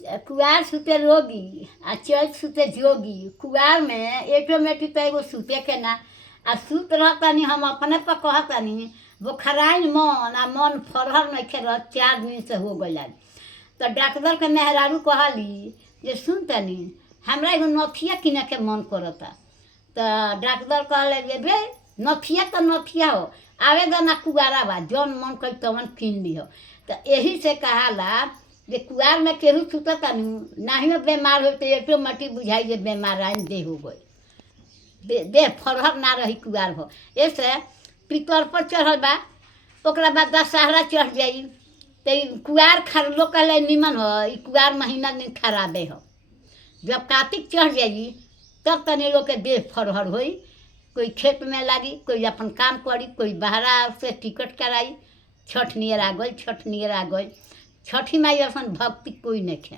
कुआर सुते रोगी आ चैत सुते जोगी। कुआर में ऑटोमेटिक तो एगो सुते के ना आ सुत रहतनी हम अपने पर कहतनी बुखराइल मन आ मन फरहर नइखे रहत 4 दिन से हो गइल। तो डॉक्टर के मेहरारू कहली जे सुन तनी हमरा एगो नथिया किने के मन करता। तो डॉक्टर कहले जे बे नथिया तो नथिया हो आवेगा ना कुआरा बा जौन मन करी तवन किन लिहो। तो यही से कहाला जे कुआर में केहू सुतता नाही बीमार हो तो ऑटोमेटिक बुझाई जे बीमार आइन देह हो गई देह फरहर ना रही कुआर हो। ऐसे पितर पर चढ़ल बा ओकरा बाद दशहरा चढ़ जाई तो कुआर खर लोग कहले निमन हो ई कुआर महीना दिन खराबे हो। जब कार्तिक चढ़ जाई तब तनी लोग के देह फरहर होई। कोई खेत में लागी कोई अपन काम करी कोई बहरा से टिकट कराई। छठ नियर आ गई छठ नियर आ गई। छठी माई असन भक्ति कोई नहीं खे।